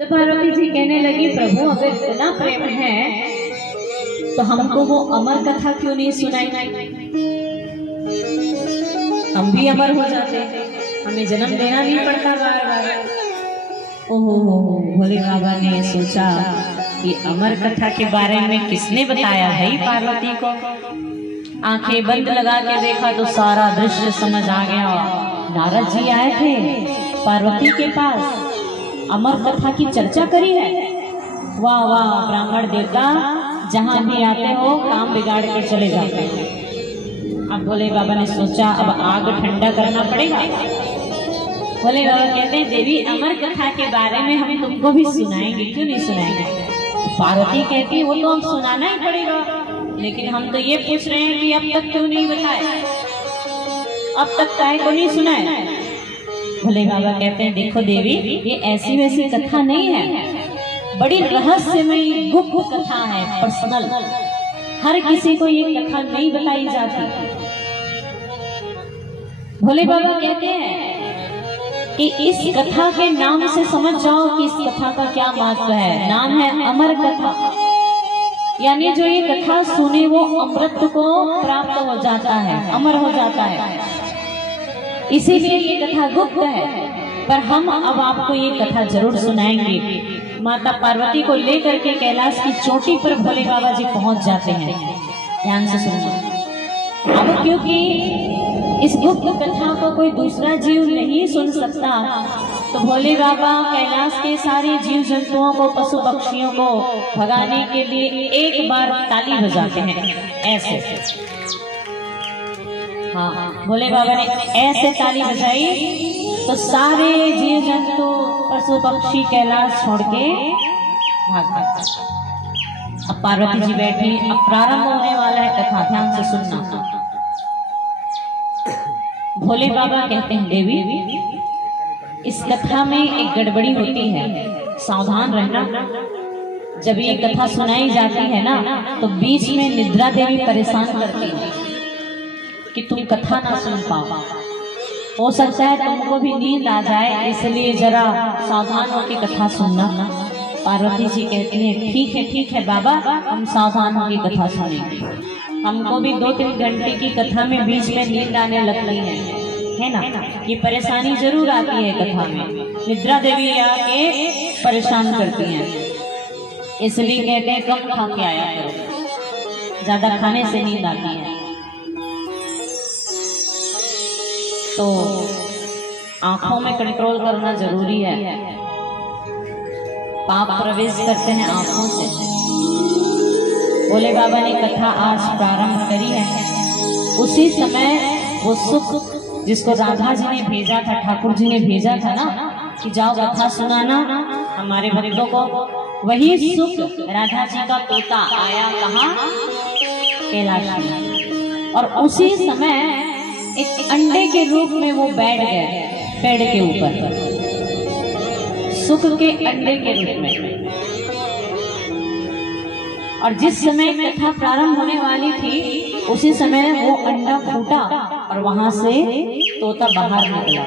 तो पार्वती जी कहने लगी, प्रभु अगर इतना प्रेम है तो हमको वो अमर कथा क्यों नहीं सुनाई? हम भी अमर हो जाते, हमें जन्म देना नहीं पड़ता बार बार। ओहो, भोले बाबा ने सोचा कि अमर कथा के बारे में किसने बताया भाई पार्वती को। आंखें बंद लगा के देखा तो सारा दृश्य समझ आ गया। नारद जी आए थे पार्वती के पास, अमर कथा की चर्चा करी है। वाह वाह, ब्राह्मण देवता जहां भी आते हो काम बिगाड़ के चले जाते हैं। अब भोले बाबा ने सोचा अब आग ठंडा करना पड़ेगा। भोले बाबा कहते हैं, देवी अमर कथा के बारे में हम तुमको भी सुनाएंगे, क्यों नहीं सुनाएंगे? पार्वती कहती वो तो हम सुनाना ही पड़ेगा, लेकिन हम तो ये पूछ रहे हैं कि अब तक क्यों नहीं बताए, अब तक काहे को नहीं सुनाए? भोले बाबा कहते हैं, देखो देवी, ये ऐसी वैसी कथा नहीं है, बड़ी रहस्यमयी गुप्त कथा है, पर्सनल। हर किसी को ये कथा नहीं बताई जाती। भोले बाबा कहते हैं कि इस कथा के नाम से समझ जाओ कि इस कथा का क्या महत्व है। नाम है अमर कथा, यानी जो ये कथा सुने वो अमृत को प्राप्त हो जाता है, अमर हो जाता है। इसीलिए ये कथा गुप्त है, पर हम अब आपको ये कथा जरूर सुनाएंगे। माता पार्वती को लेकर के कैलाश की चोटी पर भोले बाबा जी पहुंच जाते हैं। ध्यान से सुनो। अब क्योंकि इस गुप्त कथा को कोई दूसरा जीव नहीं सुन सकता, तो भोले बाबा कैलाश के सारे जीव जंतुओं को, पशु पक्षियों को भगाने के लिए एक बार ताली बजाते हैं, ऐसे। हाँ, भोले बाबा ने ऐसे ताली बजाई तो सारे जीव जंतु, पशु पक्षी कैलाश छोड़ के भाग गए। अब पार्वती जी बैठी, अब प्रारंभ होने वाला है कथा, ध्यान से सुनना। भोले बाबा कहते हैं, देवी इस कथा में एक गड़बड़ी होती है, सावधान रहना। जब ये कथा सुनाई जाती है ना, तो बीच में निद्रा देवी परेशान करती है कि तुम कथा ना सुन पाओ। हो सकता है तुमको भी नींद आ जाए, इसलिए जरा सावधान होकर कथा सुनना। पार्वती जी कहती है, ठीक है बाबा, हम सावधान होकर कथा सुनेंगे। हमको भी 2-3 घंटे की कथा में बीच में नींद आने लगती है ना? ये परेशानी जरूर आती है कथा में, निद्रा देवी आके परेशान करती हैं। इसलिए कहते हैं कम खा के आया करो, ज्यादा खाने से नींद आती है। तो आंखों में कंट्रोल करना जरूरी है, पाप प्रवेश करते हैं आंखों से। भोले बाबा ने कथा आज प्रारंभ करी है। उसी समय वो सुख जिसको राधा जी ने भेजा था, ठाकुर जी ने भेजा था ना कि जाओ कथा सुनाना हमारे भक्तों को, वही सुख राधा जी का तोता आया कहाँ? कैलाश में। और उसी समय एक अंडे के रूप में वो बैठ गए पेड़ के ऊपर, सुख के अंडे के रूप में। और जिस समय कथा प्रारंभ होने वाली थी, उसी समय वो अंडा फूटा और वहां से तोता बाहर निकला।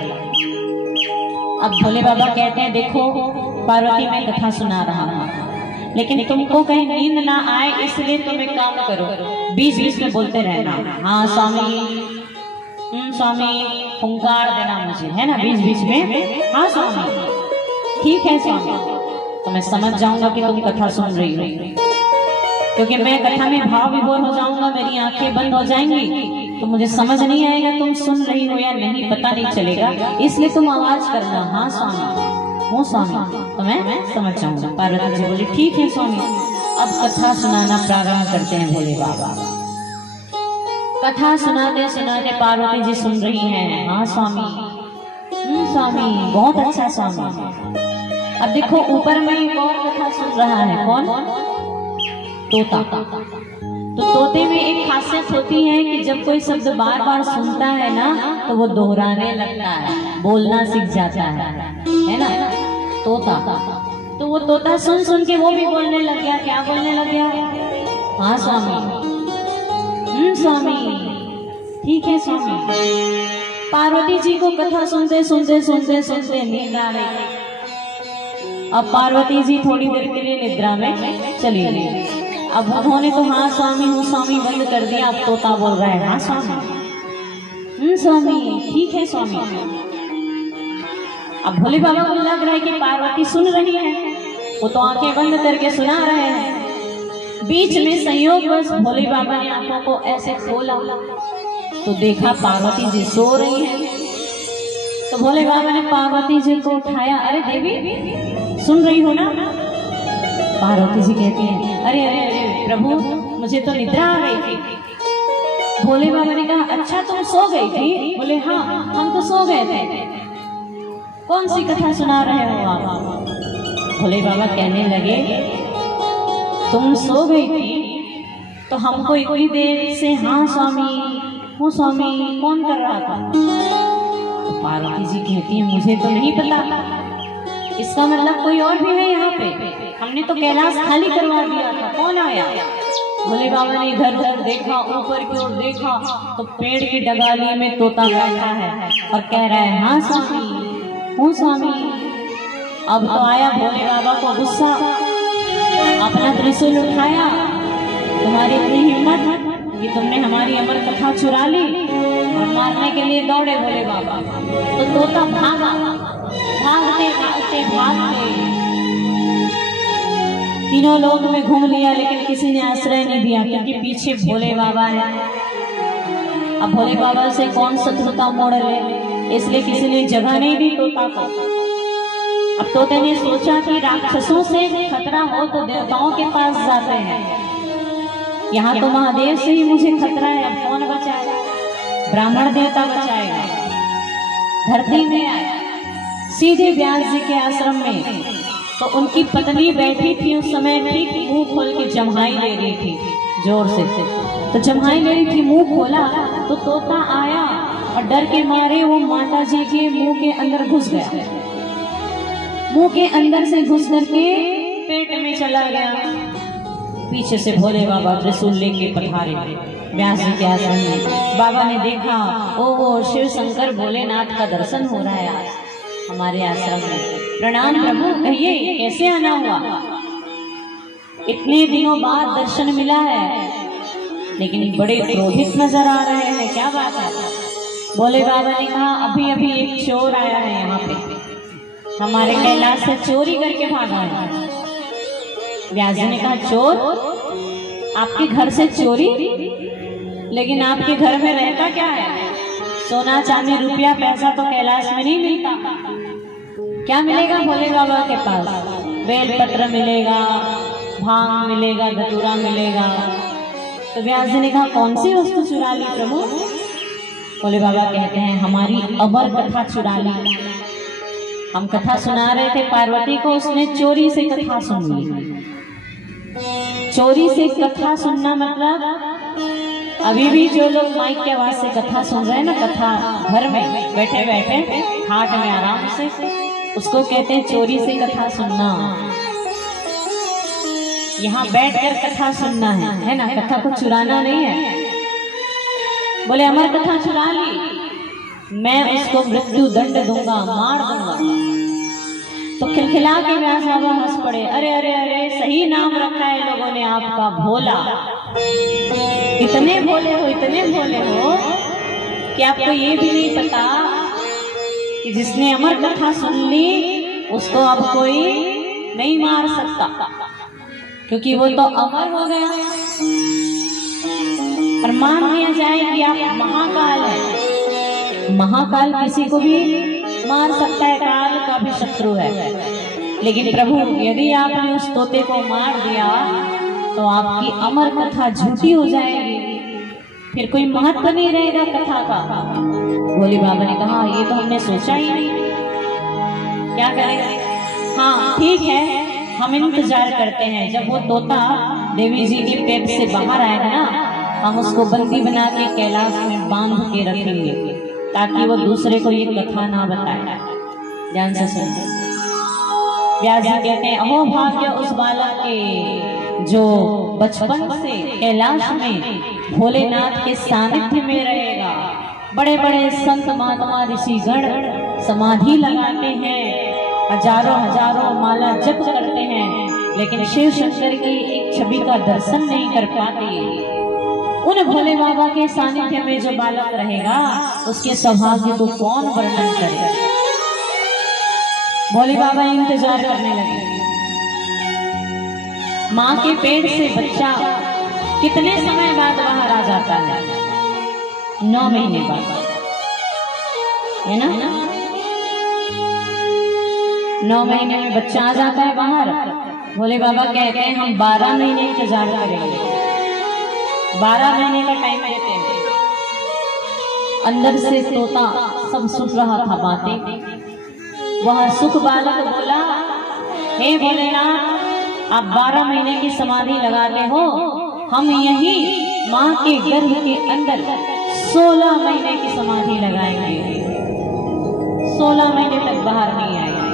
अब भोले बाबा कहते हैं, देखो पार्वती मैं कथा सुना रहा हूँ, लेकिन तुमको कहीं नींद ना आए, इसलिए तुम एक काम करो, बीच बीच में बोलते रहना, हाँ स्वामी, स्वामी, हुंकार देना मुझे, है ना, बीच बीच में, हाँ स्वामी, ठीक है स्वामी, तो मैं समझ जाऊंगा कि तुम कथा सुन रही हो। क्योंकि मैं कथा में भाव विभोर हो जाऊंगा, मेरी आंखें बंद हो जाएंगी, तो मुझे समझ नहीं आएगा तुम सुन रही हो या नहीं, पता नहीं चलेगा। इसलिए तुम आवाज करना, हाँ स्वामी, हूँ स्वामी, तो मैं समझ जाऊंगा। पार्वती जी बोली, ठीक है स्वामी। अब कथा सुनाना प्रारंभ करते हैं भोले बाबा। कथा सुनाते सुनाते पार्वती जी सुन रही हैं, हाँ स्वामी, स्वामी, बहुत अच्छा स्वामी। अब देखो ऊपर में एक और कथा सुन रहा है, कौन? तोता। तो तोते में एक खासियत होती है कि जब कोई शब्द बार बार सुनता है ना, तो वो दोहराने लगता है, बोलना सीख जाता है ना तोता। तो वो तोता सुन सुन के वो भी बोलने लग गया। क्या बोलने लग गया? हाँ स्वामी, स्वामी, ठीक है स्वामी। पार्वती जी को कथा सुनते सुनते सुनते सुनते नींद आ रही। अब पार्वती जी थोड़ी देर के लिए निद्रा में चली गई। अब उन्होंने तो हाँ स्वामी हूँ स्वामी बंद कर दिया। अब तोता बोल रहा है हाँ स्वामी, स्वामी ठीक है स्वामी। अब भोले बाबा को लग रहा है कि पार्वती सुन रही है, वो तो आंखें बंद करके सुना रहे हैं। बीच में संयोगवश भोले बाबा ने आंखों को ऐसे खोला तो देखा पार्वती जी सो रही है। तो भोले बाबा ने पार्वती जी को उठाया, अरे देवी सुन रही हो ना? पार्वती जी कहती है अरे अरे अरे प्रभु मुझे तो निद्रा आ गई थी। भोले बाबा ने कहा अच्छा तुम सो गई थी? बोले हाँ हम तो सो गए थे। कौन सी कथा सुना रहे हो आप? भोले बाबा कहने लगे तुम सो गई थी तो हमको इतनी देर से हाँ स्वामी हूँ स्वामी कौन कर रहा था? तो पार्वती जी कहती है मुझे तो नहीं पता, इसका मतलब कोई और भी है यहाँ पे, हमने तो कैलाश खाली करवा दिया था, कौन आया? भोले बाबा ने इधर उधर देखा, ऊपर की ओर देखा तो पेड़ की डगाली में तोता बैठा है और कह रहा है हाँ स्वामी हूँ स्वामी। अब तो आया भोले बाबा को गुस्सा, अपना त्रिशूल उठाया, तुम्हारी इतनी हिम्मत कि तुमने हमारी अमर कथा चुरा ली, और मारने के लिए दौड़े भोले बाबा। तो तोता भागा, भागते भागते भागते तीनों लोग में घूम लिया, लेकिन किसी ने आश्रय नहीं दिया क्योंकि पीछे भोले बाबा है। अब भोले बाबा से कौन शत्रुता मोड़ ले, इसलिए किसी ने जगह नहीं दी तोता को। अब तोते ने सोचा कि राक्षसों से खतरा हो तो देवताओं के पास जाते हैं, यहाँ तो महादेव से ही मुझे खतरा है, अब कौन बचाएगा? ब्राह्मण देवता बचाएगा। धरती में आया सीधे व्यास जी के आश्रम में, तो उनकी पत्नी बैठी थी उस समय, ठीक मुंह खोल के जम्हाई ले रही थी जोर से। तो जम्हाई ले रही थी, मुंह खोला तो तोता आया और डर के मारे वो माता जी के मुंह के अंदर घुस गया, मुंह के अंदर से घुस करके पेट में चला गया। पीछे से भोले बाबा त्रिशूल लेके पधारे व्यास जी के आश्रम में। बाबा ने देखा ओ शिव शंकर भोलेनाथ का दर्शन हो रहा है आज हमारे आश्रम में, प्रणाम प्रभु, कहिए कैसे आना हुआ? इतने दिनों बाद दर्शन मिला है लेकिन बड़े क्रोधित नजर आ रहे हैं, क्या बात है? भोले बाबा ने कहा अभी अभी एक चोर आया है यहाँ पे, हमारे कैलाश से चोरी करके भागा है। व्यास जी ने कहा चोर? आपके घर से चोरी? लेकिन आपके घर में रहता क्या है? सोना चांदी रुपया पैसा तो कैलाश में नहीं मिलता। क्या मिलेगा भोले बाबा के पास? बेल पत्र मिलेगा, भांग मिलेगा, धतूरा मिलेगा। तो व्यास जी ने कहा कौन सी वस्तु चुरा ली प्रभु? भोले बाबा कहते हैं हमारी अमर कथा चुरा ली। हम कथा सुना रहे थे पार्वती को, उसने चोरी से कथा सुन ली। चोरी से कथा सुनना मतलब अभी भी जो लोग माइक के आवाज से कथा सुन रहे हैं ना, कथा घर में बैठे बैठे खाट में आराम से, उसको कहते हैं चोरी से कथा सुनना। यहाँ बैठकर कथा सुनना है ना, कथा को चुराना नहीं है। बोले अमर कथा चुरा ली, मैं उसको मृत्यु दंड दूंगा, मार दूंगा। तो खिलखिला के व्यास बाबा हंस पड़े, अरे अरे अरे सही नाम रखा है लोगों ने आपका, भोला। इतने भोले हो, इतने भोले हो कि आपको ये भी नहीं पता कि जिसने अमर कथा सुन ली उसको अब कोई नहीं मार सकता, क्योंकि वो तो अमर हो गया। और मान लिया जाए कि आप महाकाल है, महाकाल किसी को भी मार सकता है, काल का भी शत्रु है। लेकिन प्रभु यदि आपने उस तोते को मार दिया तो आपकी अमर कथा झूठी हो जाएगी, फिर कोई महत्व नहीं रहेगा कथा का। भोले बाबा ने कहा ये तो हमने सोचा ही नहीं, क्या करें? हाँ ठीक है, हम इंतजार करते हैं जब वो तोता देवी जी के पेट से बाहर आएगा ना, हम उसको बंदी बना के कैलाश में बांध के रखेंगे ताकि वो दूसरे को ये कथा ना बताए। ध्यान से सुन। व्यास जी कहते हैं अहो भाग्य उस बालक के जो बचपन से कैलाश में भोलेनाथ के सानिध्य में रहेगा। बड़े बड़े संत महात्मा ऋषिगण समाधि लगाते हैं हजारों हजारों माला जप करते हैं, लेकिन शिव शंकर की एक छवि का दर्शन नहीं कर पाते। उन भोले बाबा के सानिध्य में जो बालक रहेगा उसके सौभाग्य को कौन वर्णन करे। भोले बाबा इंतजार करने लगे। माँ के पेट से बच्चा कितने समय बाद बाहर आ जाता है? 9 महीने बाद, है ना? 9 महीने में बच्चा आ जाता है बाहर। भोले बाबा कहते हैं हम 12 महीने इंतजार करेंगे। 12 महीने का टाइम देते हैं। अंदर से तोता सब सुन रहा था बातें। वह सुख बालक बोला, हे भोलेनाथ, आप 12 महीने की समाधि लगाते हो, हम यही माँ के गर्भ के अंदर 16 महीने की समाधि लगाएंगे। 16 महीने तक बाहर नहीं आएंगे।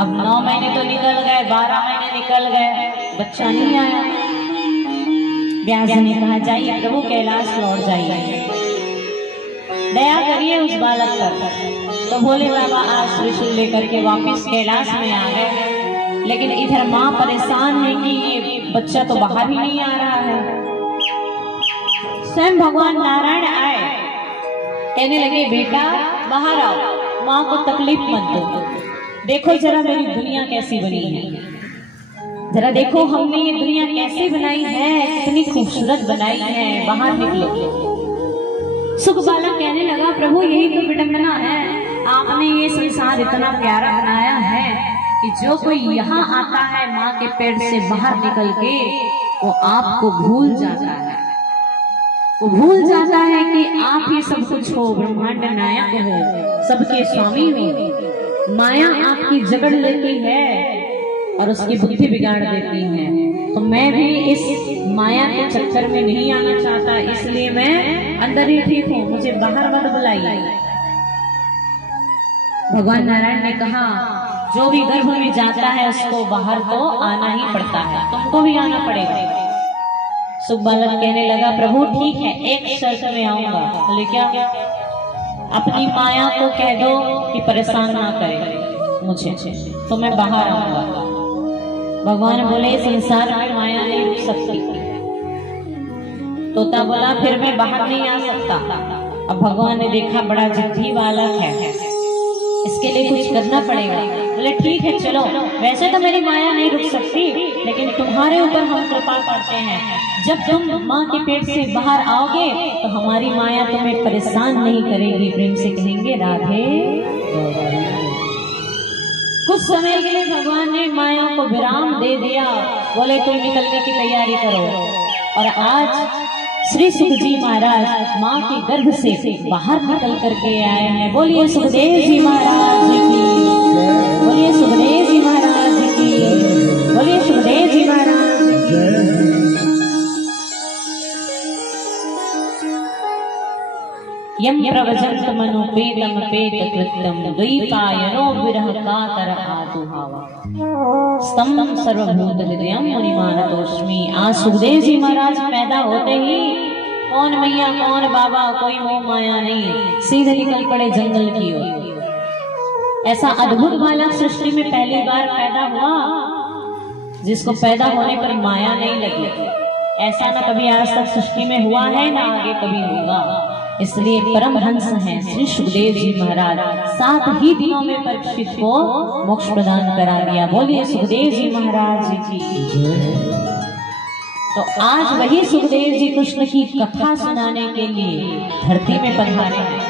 अब 9 महीने तो निकल गए, 12 महीने निकल गए, बच्चा नहीं आया। व्यास जी ने कहा, जाइए प्रभु कैलाश लौट जाइए, दया करिए उस बालक पर। तो भोले बाबा आज त्रिशूल लेकर के वापस कैलाश में आ गए। लेकिन इधर माँ परेशान है कि ये बच्चा तो बाहर ही नहीं आ रहा है। स्वयं भगवान नारायण आए, कहने लगे बेटा बाहर आओ, माँ को तकलीफ मत दो। देखो जरा मेरी दुनिया कैसी बनी है, जरा देखो हमने ये दुनिया कैसे बनाई है, कितनी खूबसूरत बनाई है, बाहर निकलो। सुख बालक कहने लगा, प्रभु यही तो विडंबना है, आपने ये संसार इतना प्यारा बनाया है कि जो कोई यहाँ आता है माँ के पेट से बाहर निकल के, वो आपको भूल जाता है। वो भूल जाता है कि आप ही सब कुछ हो, ब्रह्मांड नायक हो, सबके स्वामी हो। माया आपकी जगड़ लेती है और उसकी बुद्धि बिगाड़ देती है। तो मैं भी इस माया के चक्कर में नहीं आना चाहता, इसलिए मैं अंदर ही ठीक हूँ, मुझे बाहर मत बुलाइए। भगवान नारायण ने कहा, जो भी गर्भ में जाता है उसको बाहर तो आना ही पड़ता है, तुमको भी आना पड़ेगा। सुख बालक कहने लगा, प्रभु ठीक है, एक शर्त में आऊंगा। बोले क्या? अपनी माया को कह दो कि परेशान ना करे मुझे, तो मैं बाहर आऊंगा। भगवान बोले, संसार में माया नहीं रुक सकती। तोता बोला, फिर मैं बाहर नहीं आ सकता। अब भगवान ने देखा बड़ा जिद्दी बालक है, इसके लिए कुछ करना पड़ेगा। बोले ठीक है चलो, वैसे तो मेरी माया नहीं रुक सकती, लेकिन तुम्हारे ऊपर हम कृपा करते हैं। जब तुम माँ के पेट से बाहर आओगे तो हमारी माया तुम्हें परेशान नहीं करेगी। प्रेम से कहेंगे राधे। कुछ समय के लिए भगवान ने माया को विराम दे दिया। बोले तुम निकलने की तैयारी करो। और आज श्री सुख जी महाराज माँ के गर्भ से बाहर निकल करके आए हैं। बोलिए सुखदेव जी महाराज की, बोलिए सुखदेव जी महाराज की, बोलिए सुखदेव जी महाराज की। यम प्रवजंत मनुपेतम पेत कृत्यम द्वैपायनो विरह कातर आतुहावा स्तंभं सर्वभूत हृदयम मुनिमानतोस्मि। आज सुखदेव जी महाराज पैदा होते ही कौन मैया कौन बाबा, कोई मोह माया नहीं, सीधे निकल पड़े जंगल की ओर। ऐसा अद्भुत बालक सृष्टि में पहली बार पैदा हुआ जिसको पैदा होने पर माया नहीं लगी। ऐसा न कभी आज तक सृष्टि में हुआ है, ना आगे कभी होगा। इसलिए परमहंस हैं श्री सुखदेव जी महाराज, 7 ही दिनों में परीक्षित को मोक्ष प्रदान करा दिया। बोलिए सुखदेव जी महाराज की। तो आज वही सुखदेव जी कृष्ण की कथा सुनाने के लिए धरती में पधारे हैं।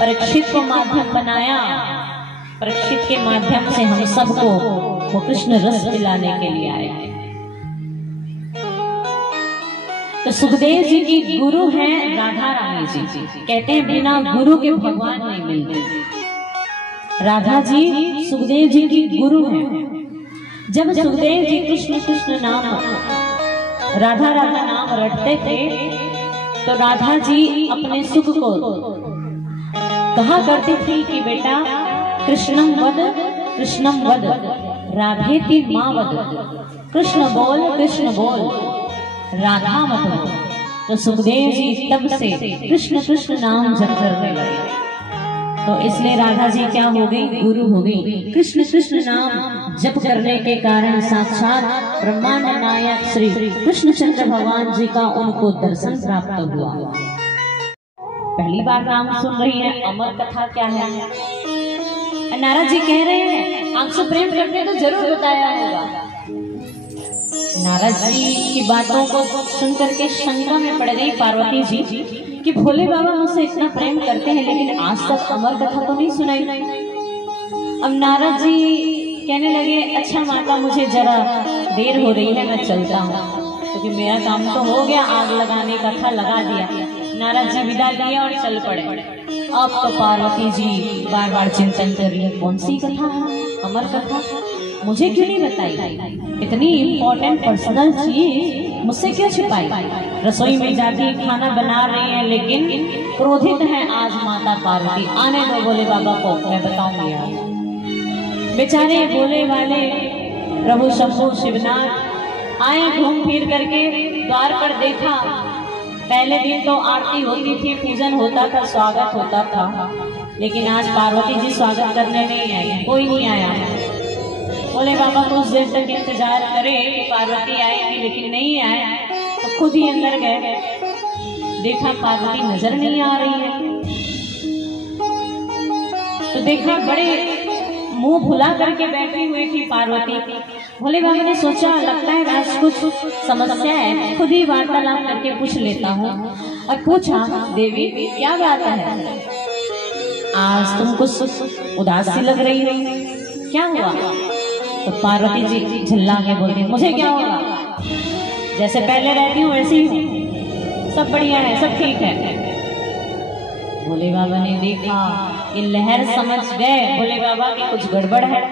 परीक्षित को माध्यम बनाया, परीक्षित के माध्यम से हम सबको वो कृष्ण रस पिलाने के लिए आए हैं। तो सुखदेव जी की गुरु हैं राधा रानी जी। कहते हैं बिना गुरु के भगवान नहीं मिलते। राधा जी सुखदेव जी की गुरु हैं। जब सुखदेव जी कृष्ण कृष्ण नाम, राधा राधा नाम रटते थे तो राधा जी अपने सुख को कहा करती थी कि बेटा कृष्णम वद कृष्णम वद राधेति मां वद। कृष्ण बोल राधा मत बोल। तो सुखदेव जी तब से कृष्ण कृष्ण नाम जप करने लगे। तो इसलिए राधा जी क्या हो गई, गुरु हो गई। कृष्ण कृष्ण नाम जप करने के कारण साक्षात ब्रह्मांड नायक श्री कृष्णचंद्र भगवान जी का उनको दर्शन प्राप्त हुआ। पहली बार नाम सुन रही है, अमर कथा क्या है? नारद जी कह रहे हैं आपसे प्रेम करते तो जरूर बताया होगा। नारद जी की बातों को सुन करके शंका में पड़ गई पार्वती जी कि भोले बाबा मुझसे इतना प्रेम करते हैं लेकिन आज तक अमर कथा तो नहीं सुनाई। अब नारद जी कहने लगे अच्छा माता मुझे जरा देर हो रही है, मैं चलता हूँ, क्योंकि मेरा काम तो हो गया, आग लगाने का था, लगा दिया। नारद जी विदा दिया और चल पड़े। अब तो पार्वती जी बार बार चिंतन कर रही है, कौन सी कथा है, अमर कथा, मुझे क्यों नहीं बताई? इतनी इम्पोर्टेंट पर्सनल चीज मुझसे क्यों छिपाई? रसोई में जाके खाना बना रही हैं लेकिन क्रोधित है आज माता पार्वती। आने दो भोले बाबा को, मैं बताऊंगी आज। बेचारे भोले वाले प्रभु शंभु शिवनाथ आए घूम फिर करके, द्वार पर देखा। पहले दिन तो आरती होती थी, पूजन होता था, स्वागत होता था, लेकिन आज पार्वती जी स्वागत करने नहीं आई, कोई नहीं आया। भोले बाबा कुछ देर तक इंतजार करे कि पार्वती आएगी लेकिन नहीं आए, तो खुद ही अंदर गए। देखा पार्वती नजर नहीं आ रही है, तो देखा बड़े मुंह भुला करके बैठी हुई थी पार्वती। भोले बाबा ने सोचा लगता है आज कुछ समस्या है, खुद ही वार्तालाप करके पूछ लेता हूँ। और पूछा देवी क्या बात है, आज तुम कुछ उदास सी लग रही हो, क्या हुआ? तो पार्वती जी झल्ला के बोलती मुझे क्या होगा, जैसे पहले रहती हूँ वैसे ही, सब बढ़िया है, सब ठीक है। भोले बाबा ने देखा कि लहर समझ गए भोले बाबा की कुछ गड़बड़ है,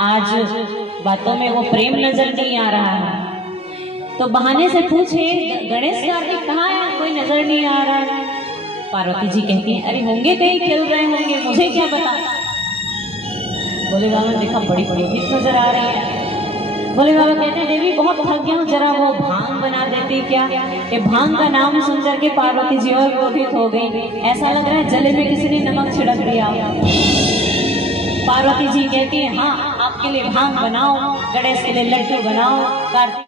आज बातों में वो प्रेम नजर नहीं आ रहा है। तो बहाने से पूछे गणेश कार्तिक कहाँ है, कोई नजर नहीं आ रहा है। पार्वती जी कहती है अरे होंगे कहीं खेल रहे होंगे, मुझे क्या पता। भोले बाबा ने देखा बड़ी बड़ी भीड़ नजर आ रही है। भोले बाबा कहते हैं देवी बहुत थक गया हूँ, जरा वो भांग बना देती क्या? ये भांग का नाम सुन करके पार्वती जी और क्रोधित हो गई, ऐसा लग रहा है जले में किसी ने नमक छिड़क दिया। पार्वती जी कहती है हाँ आपके लिए भांग बनाओ, गणेश के लिए लड्डू बनाओ, कार्तिक